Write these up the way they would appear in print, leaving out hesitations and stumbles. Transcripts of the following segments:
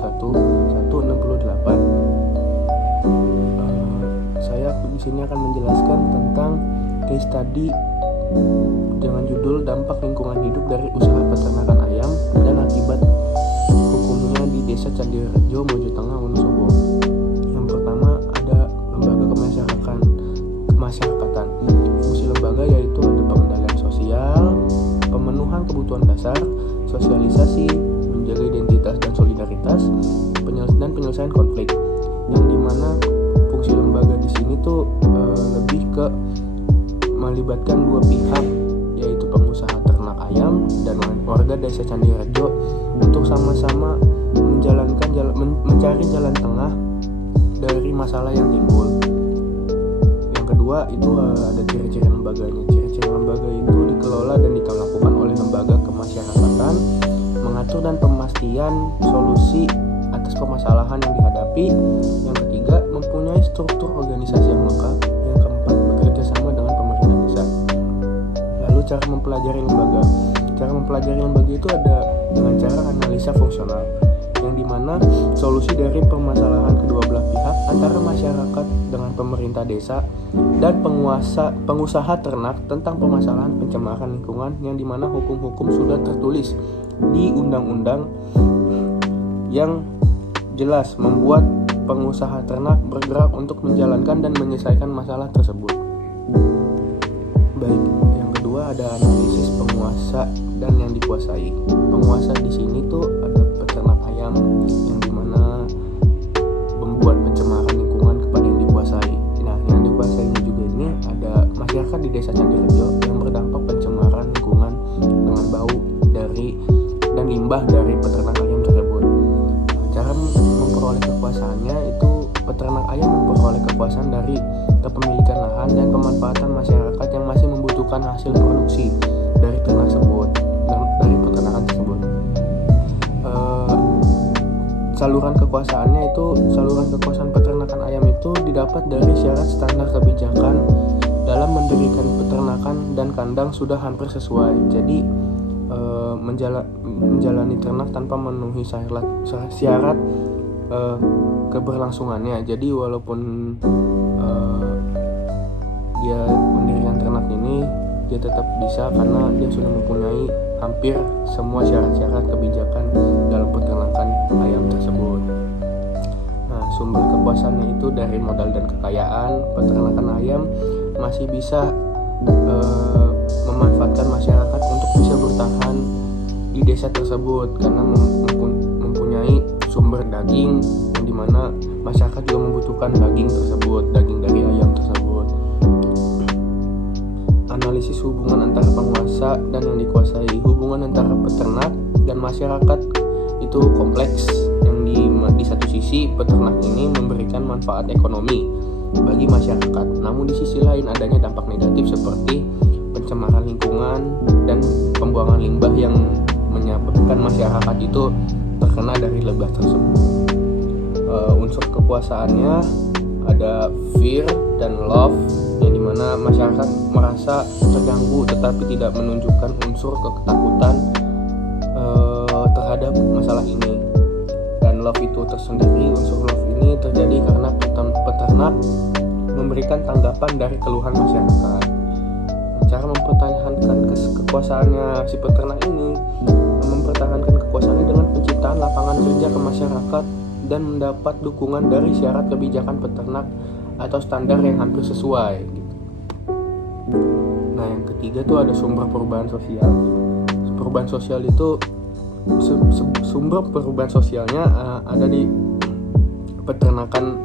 168. Saya di sini akan menjelaskan tentang case study dengan judul dampak lingkungan hidup dari usaha peternakan ayam dan akibat hukumnya di Desa Candirejo, Mojokerto, Wonosobo. Yang pertama ada lembaga kemasyarakatan. Fungsi lembaga yaitu ada pengendalian sosial, pemenuhan kebutuhan dasar, sosialisasi, menjaga identitas dan solidaritas, dan penyelesaian konflik. Yang dimana fungsi lembaga di sini tuh lebih ke melibatkan dua pihak, yaitu pengusaha ternak ayam dan warga Desa Candirejo untuk sama-sama mencari jalan tengah dari masalah yang timbul. Yang kedua itu ada ciri-ciri lembaganya. Ciri-ciri lembaga itu dikelola dan dilakukan oleh lembaga kemasyarakatan, mengatur dan pemastian solusi atas permasalahan yang dihadapi. Yang ketiga, mempunyai struktur organisasi yang lengkap. Yang keempat, bekerja sama dengan pemerintah desa. Lalu cara mempelajari lembaga. Cara mempelajari lembaga itu ada dengan cara analisa fungsional, yang dimana solusi dari permasalahan kedua belah pihak antara masyarakat dengan pemerintah desa dan pengusaha ternak tentang permasalahan pencemaran lingkungan, yang dimana hukum-hukum sudah tertulis di undang-undang yang jelas membuat pengusaha ternak bergerak untuk menjalankan dan menyelesaikan masalah tersebut. Baik, yang kedua ada analisis penguasa dan yang dikuasai. Penguasa di sini tuh ada peternak ayam, yang dimana membuat pencemaran lingkungan kepada yang dikuasai. Nah, yang dikuasai juga ini ada masyarakat di Desa Candirejo yang berdampak pencemaran lingkungan dengan bau dari dan limbah dari peternak ayam tersebut. Cara memperoleh kekuasaannya itu peternak ayam memperoleh kekuasaan dari kepemilikan lahan dan pemanfaatan masyarakat yang masih membutuhkan hasil produksi dari ternak tersebut, dari peternakan tersebut. Saluran kekuasaan peternakan ayam itu didapat dari syarat standar kebijakan dalam mendirikan peternakan dan kandang sudah hampir sesuai. Jadi menjalani ternak tanpa memenuhi syarat keberlangsungannya. Jadi walaupun dia mendirikan ternak ini, dia tetap bisa karena dia sudah mempunyai hampir semua syarat-syarat kebijakan dalam peternakan ayam tersebut. Nah, sumber kekuasaannya itu dari modal dan kekayaan. Peternakan ayam masih bisa memanfaatkan masyarakat untuk bisa bertahan di desa tersebut karena mempunyai sumber daging, yang dimana masyarakat juga membutuhkan daging tersebut, daging dari ayam tersebut. Analisis hubungan antara penguasa dan yang dikuasai. Hubungan antara peternak dan masyarakat itu kompleks, yang di satu sisi peternak ini memberikan manfaat ekonomi bagi masyarakat, namun di sisi lain adanya dampak negatif seperti pencemaran lingkungan dan pembuangan limbah yang menyebabkan masyarakat itu terkena dari limbah tersebut. Unsur kekuasaannya ada fear dan love, yang dimana masyarakat merasa terganggu tetapi tidak menunjukkan unsur ketakutan terhadap masalah ini. Dan love itu tersendiri, unsur love ini terjadi karena peternak memberikan tanggapan dari keluhan masyarakat. Cara mempertahankan kekuasaannya si peternak ini, mempertahankan kekuasaannya dengan penciptaan lapangan kerja ke masyarakat dan mendapat dukungan dari syarat kebijakan peternak atau standar yang hampir sesuai gitu. Nah, yang ketiga tuh ada sumber perubahan sosial. Perubahan sosial itu sumber perubahan sosialnya ada di peternakan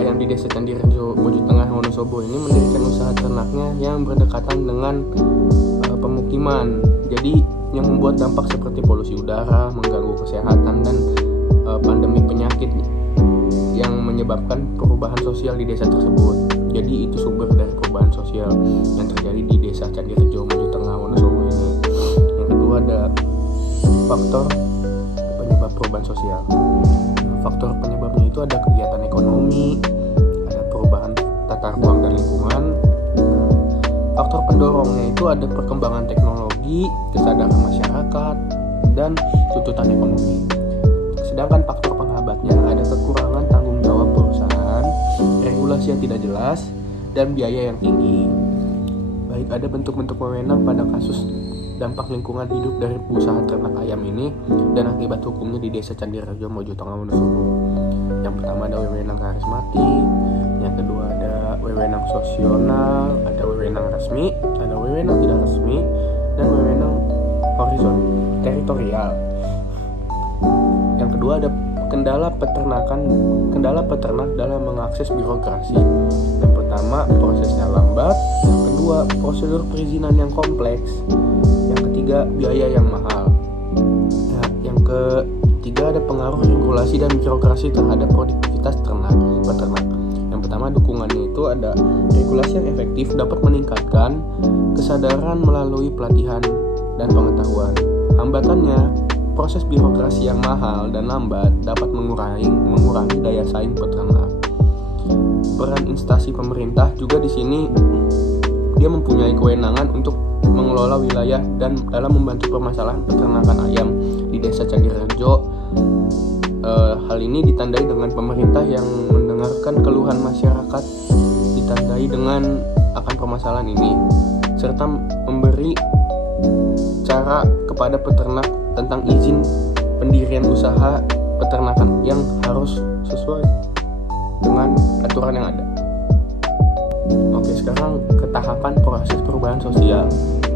ayam di Desa Candirejo, Mojokerto, Wonosobo. Ini mendirikan usaha ternaknya yang berdekatan dengan pemukiman. Jadi yang membuat dampak seperti polusi udara, mengganggu kesehatan dan pandemi penyakit yang menyebabkan perubahan sosial di desa tersebut. Jadi itu sumber dari perubahan sosial yang terjadi di Desa Candirejo, Mojokerto, Wonosobo ini. Yang kedua ada faktor penyebab perubahan sosial. Faktor penyebabnya itu ada kegiatan ekonomi, ada perubahan tata ruang dan lingkungan. Faktor pendorongnya itu ada perkembangan teknologi, kesadaran masyarakat, dan tuntutan ekonomi. Sedangkan faktor penghambat regulasi yang tidak jelas, dan biaya yang tinggi. Baik ada bentuk-bentuk wewenang pada kasus dampak lingkungan hidup dari usaha ternak ayam ini dan akibat hukumnya di Desa Candirejo, Mojokerto, Wonosobo. Yang pertama ada wewenang karismatik, yang kedua ada wewenang sosional, ada wewenang resmi, ada wewenang tidak resmi, dan wewenang teritorial. Yang kedua ada kendala peternak dalam mengakses birokrasi. Yang pertama, prosesnya lambat. Yang kedua, prosedur perizinan yang kompleks. Yang ketiga, biaya yang mahal. Nah, yang ketiga ada pengaruh regulasi dan birokrasi terhadap produktivitas peternak. Yang pertama, dukungannya itu ada regulasi yang efektif dapat meningkatkan kesadaran melalui pelatihan dan pengetahuan. Hambatannya, proses birokrasi yang mahal dan lambat dapat mengurangi daya saing peternak. Peran instansi pemerintah juga di sini dia mempunyai kewenangan untuk mengelola wilayah dan dalam membantu permasalahan peternakan ayam di Desa Candirejo. Hal ini ditandai dengan pemerintah yang mendengarkan keluhan masyarakat, ditandai dengan akan permasalahan ini, serta memberi cara kepada peternak tentang izin pendirian usaha peternakan yang harus sesuai dengan aturan yang ada. Oke, sekarang ke tahapan proses perubahan sosial.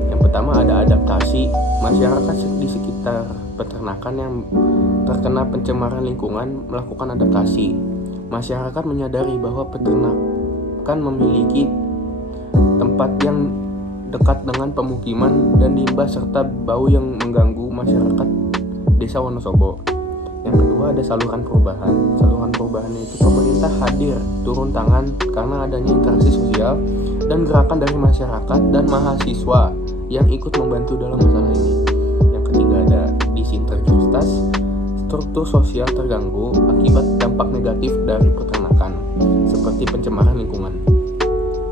Yang pertama ada adaptasi. Masyarakat di sekitar peternakan yang terkena pencemaran lingkungan melakukan adaptasi. Masyarakat menyadari bahwa peternakan memiliki tempat yang dekat dengan pemukiman dan limbah serta bau yang mengganggu masyarakat Desa Wonosobo. Yang kedua ada saluran perubahan. Saluran perubahannya itu pemerintah hadir turun tangan karena adanya interaksi sosial dan gerakan dari masyarakat dan mahasiswa yang ikut membantu dalam masalah ini. Yang ketiga ada disintegritas. Struktur sosial terganggu akibat dampak negatif dari peternakan seperti pencemaran lingkungan.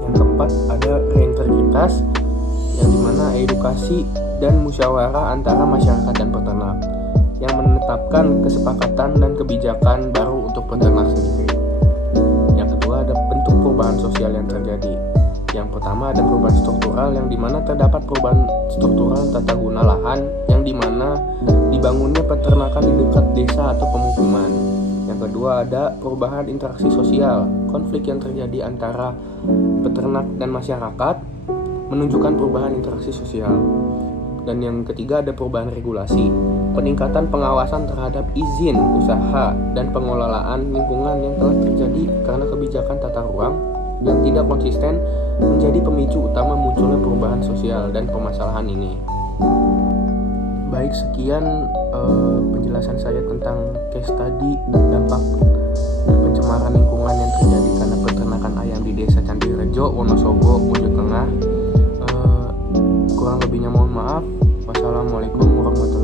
Yang keempat ada reintegritas, yang dimana edukasi dan musyawarah antara masyarakat dan peternak yang menetapkan kesepakatan dan kebijakan baru untuk peternak sendiri. Yang kedua ada bentuk perubahan sosial yang terjadi. Yang pertama ada perubahan struktural, yang dimana terdapat perubahan struktural tata guna lahan yang dimana dibangunnya peternakan di dekat desa atau pemukiman. Yang kedua ada perubahan interaksi sosial, konflik yang terjadi antara peternak dan masyarakat menunjukkan perubahan interaksi sosial. Dan yang ketiga ada perubahan regulasi, peningkatan pengawasan terhadap izin usaha dan pengelolaan lingkungan yang telah terjadi karena kebijakan tata ruang yang tidak konsisten menjadi pemicu utama munculnya perubahan sosial dan permasalahan ini. Baik, sekian penjelasan saya tentang case study dampak pencemaran lingkungan yang terjadi karena peternakan ayam di Desa Candirejo, Wonosobo, Mojokerto. Kurang lebihnya mohon maaf. Wassalamualaikum warahmatullahi wabarakatuh.